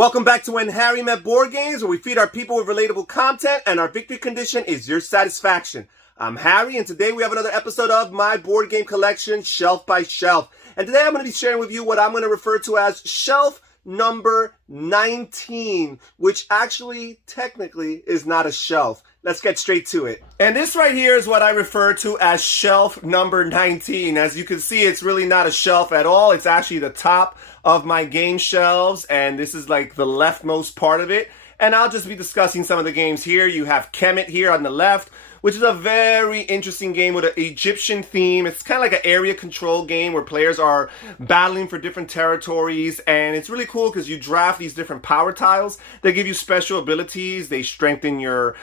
Welcome back to When Harry Met Board Games, where we feed our people with relatable content, and our victory condition is your satisfaction. I'm Harry, and today we have another episode of my board game collection, Shelf by Shelf. And today I'm going to be sharing with you what I'm going to refer to as shelf number 19, which actually technically is not a shelf. Let's get straight to it. And this right here is what I refer to as shelf number 19. As you can see, it's really not a shelf at all. It's actually the top of my game shelves, and this is like the leftmost part of it. And I'll just be discussing some of the games here. You have Kemet here on the left, which is a very interesting game with an Egyptian theme. It's kind of like an area control game where players are battling for different territories, and it's really cool because you draft these different power tiles. They give you special abilities. They strengthen your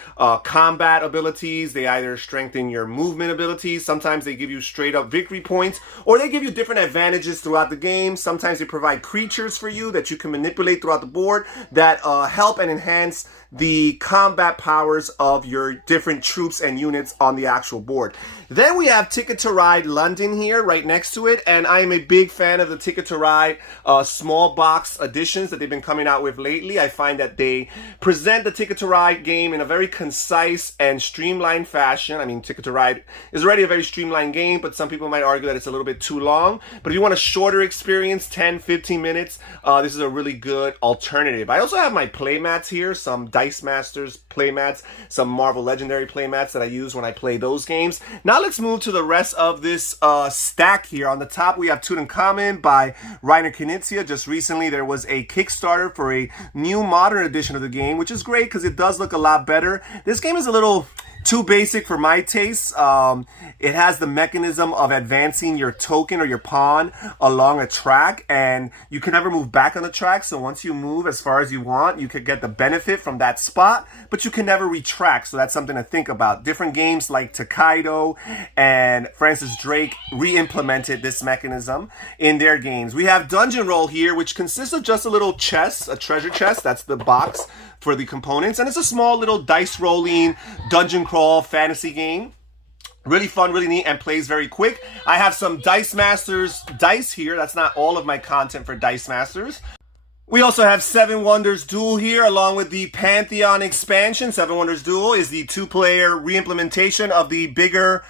combat abilities. They either strengthen your movement abilities. Sometimes they give you straight up victory points, or they give you different advantages throughout the game. Sometimes they provide creatures for you that you can manipulate throughout the board that help and enhance the combat powers of your different troops and units on the actual board. Then we have Ticket to Ride London here right next to it, and I am a big fan of the Ticket to Ride small box editions that they've been coming out with lately. I find that they present the Ticket to Ride game in a very concise and streamlined fashion. I mean, Ticket to Ride is already a very streamlined game, but some people might argue that it's a little bit too long. But if you want a shorter experience, 10-15 minutes, this is a really good alternative. I also have my playmats here, some Dice Masters playmats, some Marvel Legendary playmats that I use when I play those games. Now let's move to the rest of this stack here. On the top, we have Tutankhamun by Reiner Knizia. Just recently, there was a Kickstarter for a new modern edition of the game, which is great because it does look a lot better. This game is a little too basic for my taste. It has the mechanism of advancing your token or your pawn along a track, and you can never move back on the track. So once you move as far as you want, you could get the benefit from that spot, but you can never retract. So that's something to think about. Different games like Tokaido and Francis Drake re-implemented this mechanism in their games. We have Dungeon Roll here, which consists of just a little chest, a treasure chest. That's the box for the components, and it's a small little dice rolling dungeon crawl fantasy game. Really fun, really neat, and plays very quick. I have some Dice Masters dice here. That's not all of my content for Dice Masters. We also have Seven Wonders Duel here, along with the Pantheon expansion. Seven Wonders Duel is the two-player re-implementation of the bigger,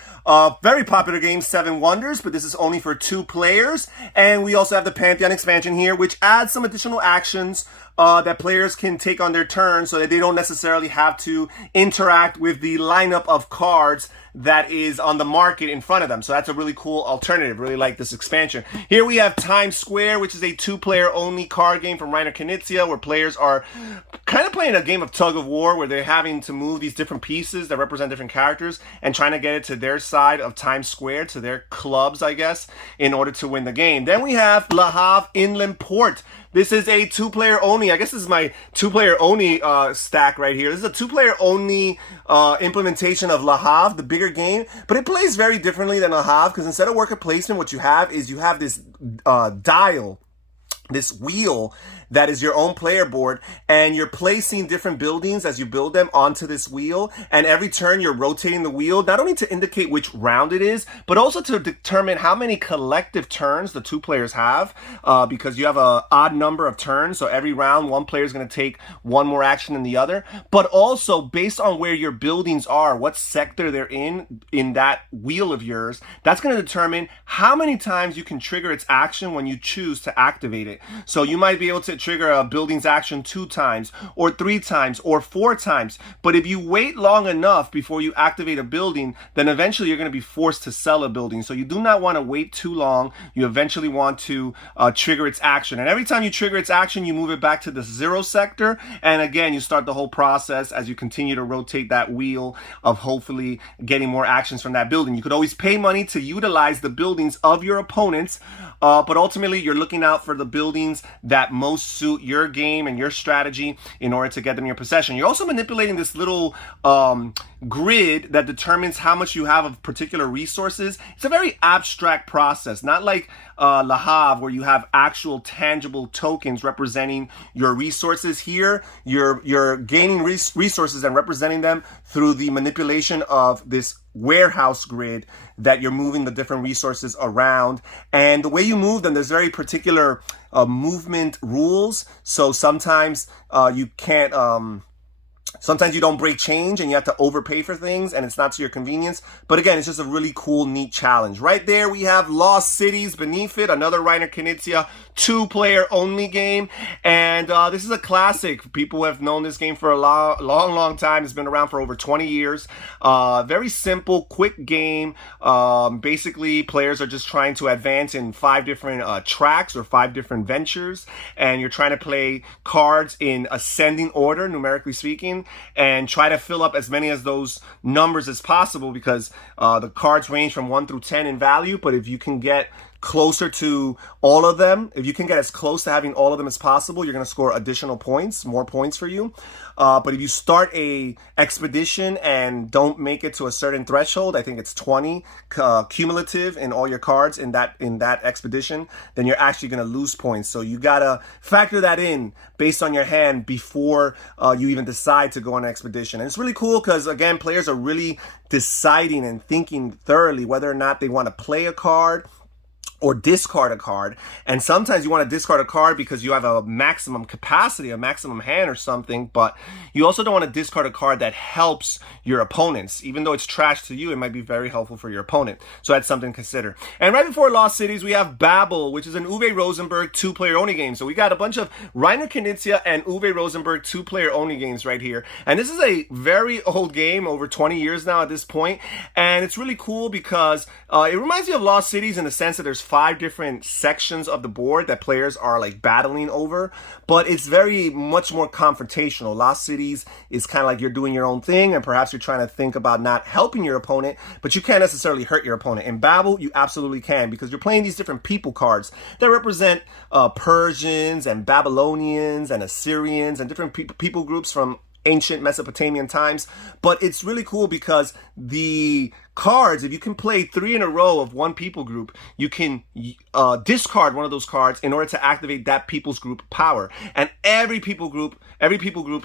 very popular game, Seven Wonders, but this is only for 2 players. And we also have the Pantheon expansion here, which adds some additional actions that players can take on their turn so that they don't necessarily have to interact with the lineup of cards that is on the market in front of them. So that's a really cool alternative. Really like this expansion. Here we have Times Square, which is a 2-player only card game from Reiner Knizia, where players are kind of playing a game of tug of war, where they're having to move these different pieces that represent different characters and trying to get it to their side of Times Square, to their clubs, I guess, in order to win the game. Then we have Lahav Inland Port. This is a 2-player only. I guess this is my 2-player only stack right here. This is a 2-player only implementation of Lahav, the bigger game, but it plays very differently than Lahav because instead of worker placement, what you have is you have this dial, this wheel that is your own player board, and you're placing different buildings as you build them onto this wheel, and every turn you're rotating the wheel, not only to indicate which round it is, but also to determine how many collective turns the 2 players have, because you have an odd number of turns, so every round one player is going to take one more action than the other, but also based on where your buildings are, what sector they're in that wheel of yours, that's going to determine how many times you can trigger its action when you choose to activate it. So you might be able to trigger a building's action 2 times or 3 times or 4 times, but if you wait long enough before you activate a building, then eventually you're going to be forced to sell a building. So you do not want to wait too long. You eventually want to trigger its action, and every time you trigger its action, you move it back to the 0 sector, and again you start the whole process as you continue to rotate that wheel of hopefully getting more actions from that building. You could always pay money to utilize the buildings of your opponents, but ultimately you're looking out for the buildings that most suit your game and your strategy in order to get them in your possession. You're also manipulating this little grid that determines how much you have of particular resources. It's a very abstract process, not like Lahav, where you have actual tangible tokens representing your resources. Here, you're gaining resources and representing them through the manipulation of this warehouse grid that you're moving the different resources around. And the way you move them, there's very particular movement rules. So sometimes you can't sometimes you don't break change and you have to overpay for things and it's not to your convenience. But again, it's just a really cool, neat challenge. Right there, we have Lost Cities beneath it, another Reiner Knizia 2-player only game. And this is a classic. People have known this game for a long time. It's been around for over 20 years. Very simple, quick game. Basically, players are just trying to advance in 5 different tracks or 5 different ventures. And you're trying to play cards in ascending order, numerically speaking, and try to fill up as many of those numbers as possible, because the cards range from 1 through 10 in value. But if you can get closer to all of them, if you can get as close to having all of them as possible, you're going to score additional points, more points for you. But if you start a expedition and don't make it to a certain threshold, I think it's 20 cumulative in all your cards in that expedition, then you're actually going to lose points. So you got to factor that in based on your hand before you even decide to go on an expedition. And it's really cool because, again, players are really deciding and thinking thoroughly whether or not they want to play a card or discard a card. And sometimes you want to discard a card because you have a maximum capacity, a maximum hand or something, but you also don't want to discard a card that helps your opponents. Even though it's trash to you, it might be very helpful for your opponent. So that's something to consider. And right before Lost Cities, we have Babel, which is an Uwe Rosenberg 2-player only game. So we got a bunch of Reiner Knizia and Uwe Rosenberg 2-player only games right here. And this is a very old game, over 20 years now at this point. And it's really cool because it reminds me of Lost Cities in the sense that there's 5 different sections of the board that players are like battling over, but it's very much more confrontational. Lost Cities is kind of like you're doing your own thing, and perhaps you're trying to think about not helping your opponent, but you can't necessarily hurt your opponent. In Babel, you absolutely can, because you're playing these different people cards that represent Persians and Babylonians and Assyrians and different people groups from ancient Mesopotamian times. But it's really cool because the cards, if you can play 3 in a row of one people group, you can discard one of those cards in order to activate that people's group power. And every people group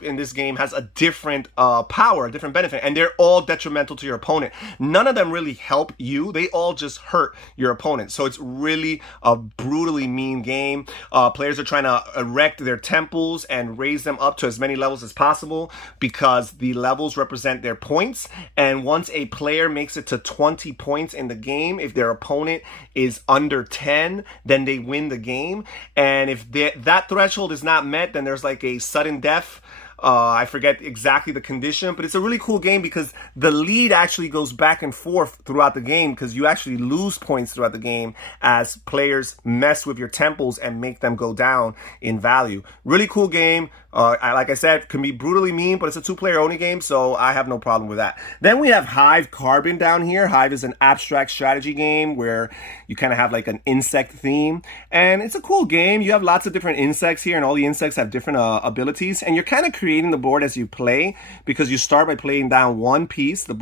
in this game has a different power, a different benefit, and they're all detrimental to your opponent. None of them really help you. They all just hurt your opponent. So it's really a brutally mean game. Players are trying to erect their temples and raise them up to as many levels as possible, because the levels represent their points. And once a player makes it to 20 points in the game, if their opponent is under 10, then they win the game. And if that threshold is not met, then there's like a sudden death. I forget exactly the condition, but it's a really cool game because the lead actually goes back and forth throughout the game, because you actually lose points throughout the game as players mess with your temples and make them go down in value. Really cool game. Like I said, can be brutally mean, but it's a 2-player only game, so I have no problem with that. Then we have Hive Carbon down here. Hive is an abstract strategy game where you kind of have like an insect theme, and it's a cool game. You have lots of different insects here, and all the insects have different abilities, and you're kind of creating the board as you play, because you start by playing down one piece. The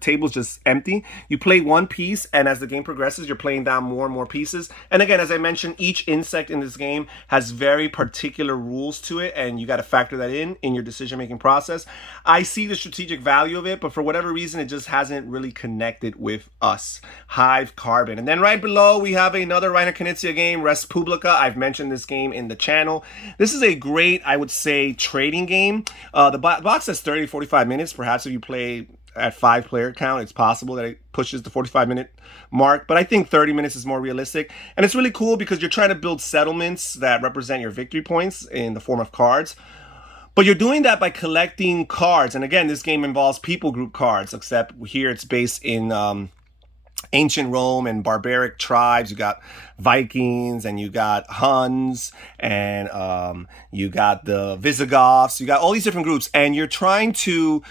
table is just empty. You play one piece, and as the game progresses, you're playing down more and more pieces. And again, as I mentioned, each insect in this game has very particular rules to it, and you got to factor that in your decision-making process. I see the strategic value of it, but for whatever reason, it just hasn't really connected with us. Hive Carbon. And then right below, we have another Reiner Knizia game, Res Publica. I've mentioned this game in the channel. This is a great, I would say, trading game. The box says 30 to 45 minutes. Perhaps if you play at 5-player count, it's possible that it pushes the 45-minute mark, but I think 30 minutes is more realistic. And it's really cool because you're trying to build settlements that represent your victory points in the form of cards. But you're doing that by collecting cards. And again, this game involves people group cards, except here it's based in ancient Rome and barbaric tribes. You got Vikings, and you got Huns, and you got the Visigoths. You got all these different groups, and you're trying to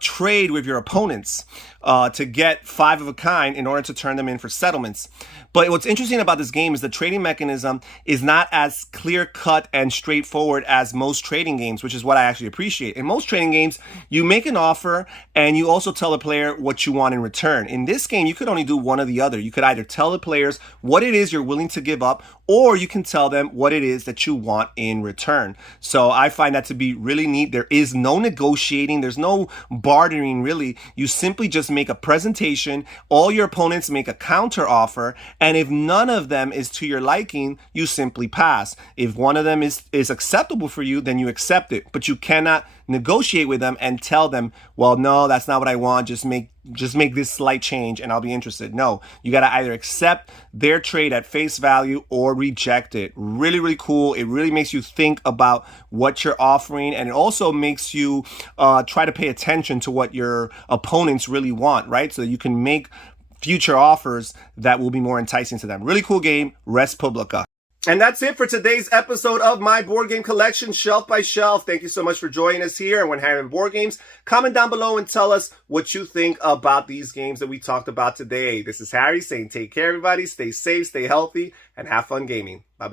trade with your opponents to get 5 of a kind in order to turn them in for settlements. But what's interesting about this game is the trading mechanism is not as clear-cut and straightforward as most trading games, which is what I actually appreciate. In most trading games, you make an offer, and you also tell the player what you want in return. In this game, you could only do one or the other. You could either tell the players what it is you're willing to give up, or you can tell them what it is that you want in return. So I find that to be really neat. There is no negotiating. There's no bartering, really. You simply just make a presentation. All your opponents make a counter offer. And if none of them is to your liking, you simply pass. If one of them is acceptable for you, then you accept it. But you cannot negotiate with them and tell them, well, no, that's not what I want. Just make this slight change and I'll be interested. No, you got to either accept their trade at face value or reject it. Really, really cool. It really makes you think about what you're offering, and it also makes you try to pay attention to what your opponents really want, right? So you can make future offers that will be more enticing to them. Really cool game. Res Publica. And that's it for today's episode of my board game collection, Shelf by Shelf. Thank you so much for joining us here. And when having board games, comment down below and tell us what you think about these games that we talked about today. This is Harry saying take care, everybody. Stay safe, stay healthy, and have fun gaming. Bye-bye.